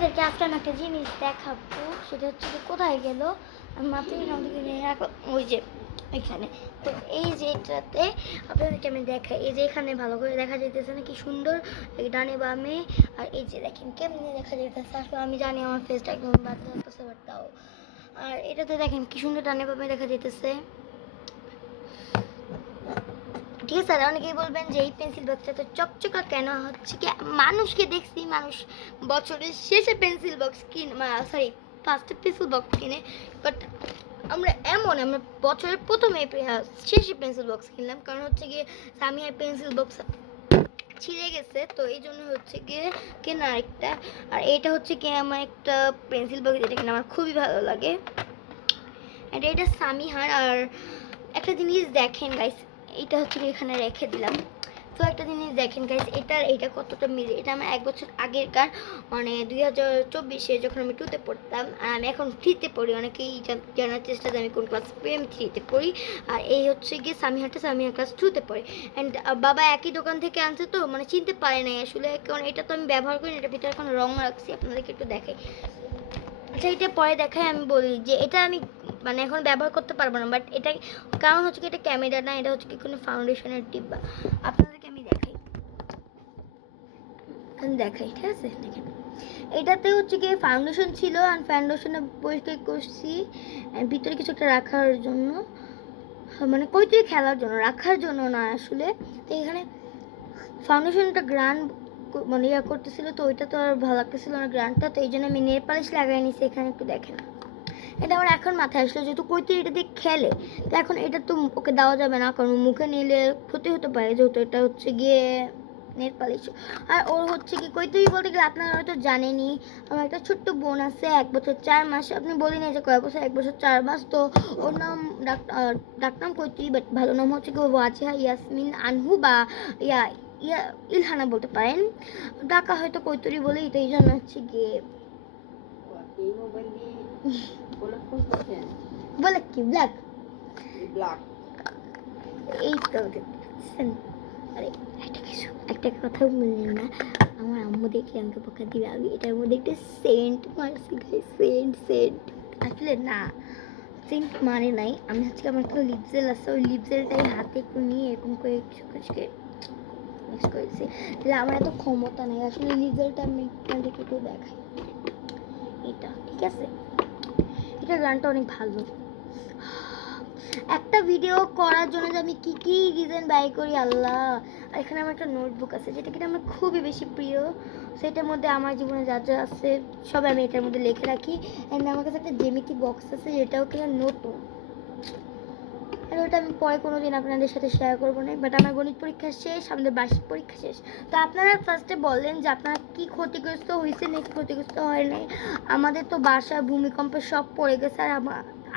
আপনাদেরকে আজকে আমি একটা জিনিস দেখাবো, সেটা হচ্ছে যে কোথায় গেল আমি মাত্রই আমাদেরকে নিয়ে রাখলাম ওই যে এখানে। তো এই যে এটাতে আপনাদেরকে আমি দেখাই, এই যে এখানে ভালো করে দেখা যাইতেছে না কি সুন্দর, এই ডানে বামে। আর এই যে দেখেন কেমনি দেখা যাইতেছে, আসলে আমি জানি আমার ফেসটা একদম বাজে লাগতেছে বাট তাও। আর এটাতে দেখেন কি সুন্দর ডানে বামে দেখা যাইতেছে, ঠিক আছে। আর অনেকেই বলবেন যে এই পেন্সিল বক্সটা তো চকচকা কেন হচ্ছে কি, মানুষকে দেখছি মানুষ বছরের শেষে পেন্সিল বক্স সরি ফার্স্টে পেন্সিল বক্স কিনে, বাট আমরা বছরের প্রথমে শেষে পেন্সিল বক্স কিনলাম, কারণ হচ্ছে গিয়ে সামিয়ার পেন্সিল বক্স ছিঁড়ে গেছে, তো এই জন্য হচ্ছে গিয়ে কেনা একটা। আর এটা হচ্ছে কি আমার একটা পেন্সিল বক্স, যেটা কিনা আমার খুবই ভালো লাগে। এটা সামিহার। আর একটা জিনিস দেখেন গাইস, এটা হচ্ছে এখানে রেখে দিলাম। তো একটা জিনিস দেখেন গাইস, এটা কতটা মিলে, এটা আমার 1 বছর আগেরকার, মানে 2024-এ যখন আমি 2তে পড়তাম, আর আমি এখন 3তে পড়ি। অনেকেই জানার চেষ্টা যে আমি কোন ক্লাসে পড়ি, আমি 3তে পড়ি। আর এই হচ্ছে গিয়ে সামিয়া ক্লাস 2তে পড়ে। অ্যান্ড বাবা একই দোকান থেকে আনছে, তো মানে চিনতে পারে নাই আসলে, কারণ এটা তো আমি ব্যবহার করি, এটার ভিতরে এখন রং রাখছি, আপনাদেরকে একটু দেখাই। আচ্ছা এটা পরে দেখাই, আমি বলি যে এটা আমি মানে এখন ব্যবহার করতে পারবো না, বাট এটা কারণ হচ্ছে কি এটা ক্যামেরা না, এটা হচ্ছে কি কোনো ফাউন্ডেশনের ডিব্বা। আপনাদেরকে আমি দেখাই, ঠিক আছে। দেখেন এটাতে হচ্ছে কি ফাউন্ডেশন ছিল, আর ফাউন্ডেশনে পরিষ্কার করছি ভিতরে কিছু একটা রাখার জন্য, মানে কৈতুই খেলার জন্য, রাখার জন্য না আসলে। তো এখানে ফাউন্ডেশনটা গ্রান মানে ইয়া করতেছিল, তো ওইটা তো আর ভালো লাগতেছিল না গ্রানটা, তো এই জন্য আমি নেল পালিশ লাগাই নিছি। এখানে একটু দেখেন, এটা আমার এখন মাথায় আসলো, যেহেতু কৈতুই এটা দিয়ে খেলে, তো এখন এটা তো ওকে দেওয়া যাবে না, কারণ মুখে নিলে ক্ষতি হতে পারে, যেহেতু এটা হচ্ছে গিয়ে নেল পালিশ। আর ওর হচ্ছে কি কৈতুই বলতে গেলে আপনারা হয়তো জানেনই, আমার একটা ছোট্ট বোন আছে 1 বছর 4 মাস, আপনি বলি না যে কয় বছর, 1 বছর 4 মাস। তো ওর নাম ডাকনাম কৈতুই, বাট ভালো নাম হচ্ছে কি ওয়াজিহা ইয়াসমিন আনহু, বা ইয়া ইয়া ইলহানা বলতে পারেন, ডাকা হয়তো কৈতুরি বলেই, তো এই জন্য হচ্ছে গিয়ে বলে কি ব্ল্যাক ব্ল্যাক। এই তো দেখছেন। আরে একটা কথা বললেন না, আমার আম্মু দেখলে আমাকে বকা দিবে। আমি এটার মধ্যে একটা সেন্ট মারছি গাইস, সেন্ট আসলে না, সেন্ট মানে নাই, আমি হচ্ছে আমার একটা লিপজেল আছে, ওই লিপজেলটাই হাতে একটু নিয়ে এরকম করে কিছু মিক্স করেছি। তাহলে আমার এত ক্ষমতা নেই আসলে, লিপজেলটা আমি আপনাদেরকে একটু দেখাই। এটা ঠিক আছে, এটা গানটা অনেক ভালো। একটা ভিডিও করার জন্য যে আমি কি কি রিজন ব্যয় করি আল্লাহ। আর এখানে আমার একটা নোটবুক আছে, যেটা কিনা আমার খুবই বেশি প্রিয়, সেটার মধ্যে আমার জীবনে যা যা আছে সব আমি এটার মধ্যে লিখে রাখি। অ্যান্ড আমার কাছে একটা জ্যামিতি বক্স আছে, যেটাও কিনা নতুন, আর ওটা আমি পরে কোনো দিন আপনাদের সাথে শেয়ার করবো না। বাট আমার গণিত পরীক্ষা শেষ, আমাদের বার্ষিক পরীক্ষা শেষ। তো আপনারা ফার্স্টে বললেন যে আপনারা কি ক্ষতিগ্রস্ত হয়েছে নাকি ক্ষতিগ্রস্ত হয় নাই। আমাদের তো বাসা ভূমিকম্প সব পড়ে গেছে। আর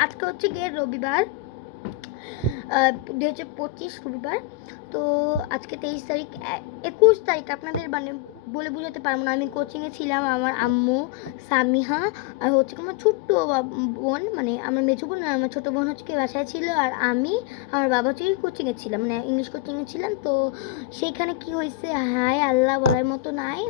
আজকে হচ্ছে গিয়ে রবিবার, 2025 রবিবার। তো আজকে 23 তারিখ, 21 তারিখ আপনাদের মানে বলে বুঝাতে পারবো না। আমি কোচিংয়ে ছিলাম, আমার আম্মু, সামিহা, আর হচ্ছে আমার ছোট্ট বোন, মানে আমার মেজো বোন আর আমার ছোটো বোন হচ্ছে কি বাসায় ছিল, আর আমি আমার বাবা হচ্ছে কোচিংয়ে ছিলাম, মানে ইংলিশ কোচিংয়ে ছিলাম। তো সেইখানে কি হয়েছে, হায় আল্লাহ বলার মতো নাই।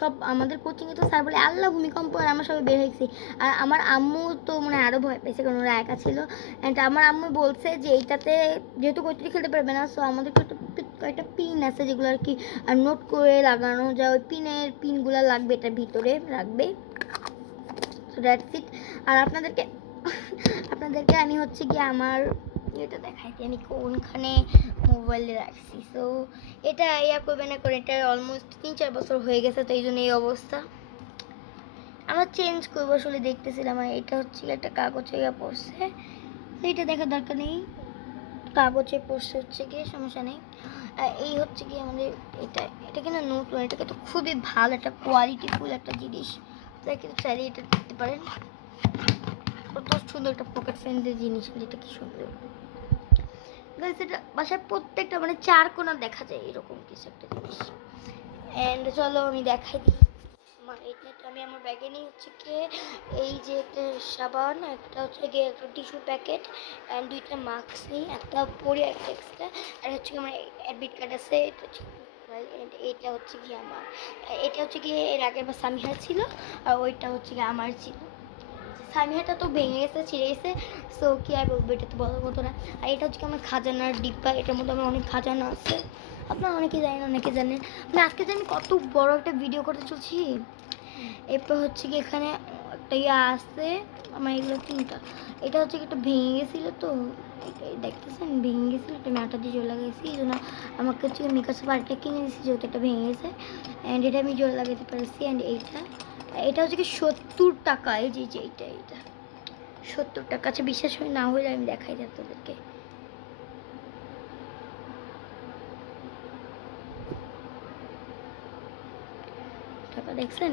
সব আমাদের কোচিংয়ে তো স্যার বলে আল্লাহ ভূমিকম্প, আর আমরা সবাই বের হয়েছি। আর আমার আম্মু তো মানে আরও ভয় পেয়েছে, কারণ ওরা একা ছিল। অ্যান্ড আমার আম্মু বলছে যে এইটাতে যেহেতু কৈতুরি খেলতে পারবে না, সো আমাদের কয়েকটা পিন আছে যেগুলো আর কি নোট করে লাগানো যায়, ওই পিনগুলো লাগবে, এটার ভিতরে রাখবে। So that's it. আর আপনাদেরকে আমি হচ্ছে গিয়ে আমার এটা দেখাইছি আমি কোনখানে মোবাইলে রাখছি। সো এটা ইয়া করবে না করে, এটা অলমোস্ট 3-4 বছর হয়ে গেছে, তো এই জন্য এই অবস্থা। আমার চেঞ্জ করবো আসলে, দেখতেছিলাম। আর এটা হচ্ছে একটা কাগজে ইয়া পড়ছে, এইটা দেখার দরকার নেই, কাগজে পড়ছে হচ্ছে গিয়ে, সমস্যা নেই। এই হচ্ছে কি আমাদের এটা কিনা নতুন, এটা কিন্তু খুবই ভালো একটা কোয়ালিটিফুল একটা জিনিস, তাই কিন্তু চাইলে এটা দেখতে পারেন। কত সুন্দর একটা পকেট ফ্রেন্ডলি জিনিস, যেটা কি সুন্দর গাইস। এটা বাসায় প্রত্যেকটা মানে 4 কোণা দেখা যায় এরকম কিছু একটা জিনিস। অ্যান্ড চলো আমি দেখাই দিই। এটা আমি আমার ব্যাগে নিয়ে হচ্ছে গিয়ে এই যে একটা সাবান, একটা হচ্ছে গিয়ে একটা টিস্যু প্যাকেট, অ্যান্ড 2টা মাস্ক নিই, একটা পরি একটা এক্সট্রা। আর হচ্ছে আমার অ্যাডমিট কার্ড আছে, এটা দেখাই। এন্ড এটা হচ্ছে কি আমার, এটা হচ্ছে কি এর আগের বার সামিহার ছিল, আর ওইটা হচ্ছে কি আমার ছিল। সামিহাটা তো ভেঙে গেছে, ছিঁড়ে গেছে, সো কি আর বলবো, এটা তো বলার মতো না। আর এটা হচ্ছে কি আমার খাজানার ডিব্বা, এটার মধ্যে আমার অনেক খাজানা আছে। আপনারা অনেকে জানেন, অনেকে জানেন। মানে আজকে যে আমি কত বড় একটা ভিডিও করতে চলছি। এরপর হচ্ছে কি এখানে একটা ইয়ে আছে, আমার এগুলো তিনটা। এটা হচ্ছে কি একটা ভেঙে গেছিলো, তো দেখতেছেন ভেঙে গেছিলো, এটা আমি আটা দিয়ে জোর লাগাইছি, এই জন্য আমাকে হচ্ছে মিকাসে বাড়িটা কিনে দিয়েছি, যেহেতু এটা ভেঙে গেছে। অ্যান্ড এটা আমি জোর লাগাইতে পারছি। অ্যান্ড এটা হচ্ছে কি 70 টাকা। এই যে এইটা 70 টাকা। আচ্ছা বিশ্বাস হয় না হলে আমি দেখাই যাই তোদেরকে। টাকা দেখছেন?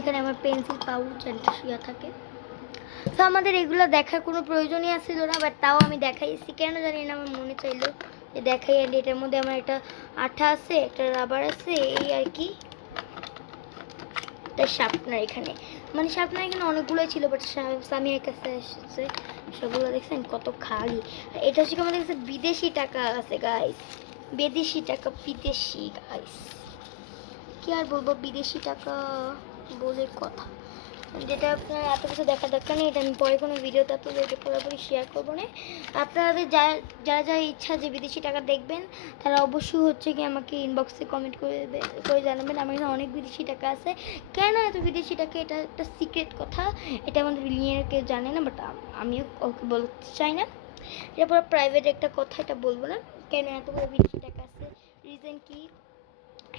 এখানে আমার পেন্সিল পাউচ ইয়া থাকে। তো আমাদের এগুলো দেখার কোনো প্রয়োজনই আসছিল না, বাট তাও আমি দেখাইছি, কেন জানি না আমার মনে চাইলো যে দেখাই। অ্যান্ড এটার মধ্যে আমার একটা আঠা আছে, একটা রাবার আছে, এই আর কি। একটা শার্পনার এখানে, মানে শার্পনার এখানে অনেকগুলোই ছিল, বাট সামিয়ার কাছে এসেছে সবগুলো। দেখছেন কত খালি। এটা হচ্ছে আমাদের কাছে বিদেশি টাকা আছে গাইস, বিদেশি টাকা, বিদেশি গাইস, কি আর বলবো, বিদেশি টাকা বলে কথা। যেটা আপনার এত কিছু দেখা দরকার নেই, এটা আমি পরে কোনো ভিডিওতে আপনাদেরকে পুরোপুরি শেয়ার করবো না। আপনাদের যারা ইচ্ছা যে বিদেশি টাকা দেখবেন, তারা অবশ্যই হচ্ছে কি আমাকে ইনবক্সে কমেন্ট করে জানাবেন। আমার এখানে অনেক বিদেশি টাকা আছে। কেন এত বিদেশি টাকা, এটা একটা সিক্রেট কথা, এটা আমাদের বিলিয়নের কেউ জানে না, বাট আমিও ওকে বলতে চাই না। এটা পুরো প্রাইভেট একটা কথা, এটা বলবো না কেন এতগুলো বিদেশি টাকা আছে, রিজন কি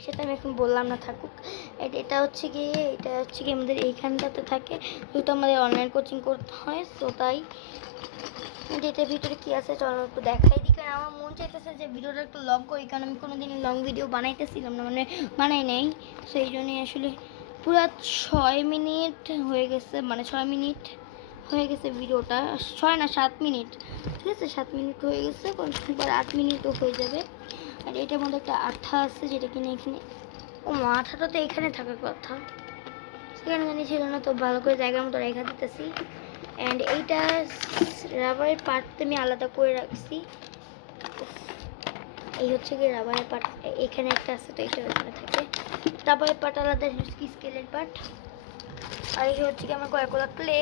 সেটা আমি এখন বললাম না, থাকুক। এটা হচ্ছে গিয়ে আমাদের এইখানটাতে থাকে, যেহেতু আমাদের অনলাইন কোচিং করতে হয়, তো তাই। এটার ভিতরে কি আছে চলো একটু দেখাই দিই, কারণ আমার মন চাইতেছে যে ভিডিওটা একটু লং করি, কারণ আমি কোনোদিন লং ভিডিও বানাইতেছিলাম না, মানে বানাই নেই। সেই জন্যই আসলে পুরো 6 মিনিট হয়ে গেছে, মানে 6 মিনিট হয়ে গেছে ভিডিওটা, 6 না 7 মিনিট, ঠিক আছে 7 মিনিট হয়ে গেছে, এবার 8 মিনিটও হয়ে যাবে। আর এটার মধ্যে একটা আঠা আছে, যেটা কিনা এখানে, ও আঠাটা তো এখানে থাকার কথা, সেখানে জানি ছিল না, তো ভালো করে জায়গার মতো রেখা দিতেছি। অ্যান্ড এইটা রাবারের পার্টটা আমি আলাদা করে রাখছি। এই হচ্ছে কি রাবারের পার্ট, এখানে একটা আছে, তো এটা ওখানে থাকে। রাবারের পার্ট আলাদা, স্কেলের পার্ট। আর এই হচ্ছে কি আমার কয়েকগুলো ক্লে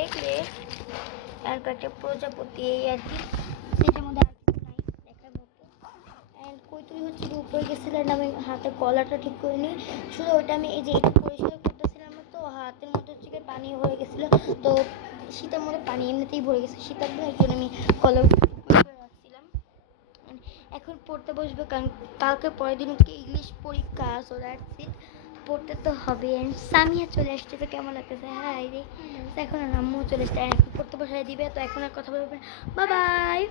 আর কয়েকটা প্রজাপতি, এই আর কি। সেটার মধ্যে আর কিছু নাই দেখার মতো। অ্যান্ড কৈতুরি হচ্ছে কি উপরে গেছিলো, আমি হাতের কলারটা ঠিক করে নিই, শুধু ওইটা আমি এই যে একটু পরিষ্কার করতেছিলাম, তো হাতের মধ্যে হচ্ছে কি পানি হয়ে গেছিলো, তো শীতের মধ্যে পানি এমনিতেই ভরে গেছে শীতের দিন, এই জন্য আমি কলার রাখছিলাম। এখন পড়তে বসবে, কারণ কালকে পরের দিন হচ্ছে ইংলিশ পরীক্ষা, সো দ্যাটস ইট, পড়তে তো হবে। সামিয়া চলে আসছে, তো কেমন লাগতেছে, হ্যাঁ রে। এখন আর আম্মু চলে আসছে, এখন পড়তে বসায় দিবে, তো এখন আর কথা বলবে। Bye bye.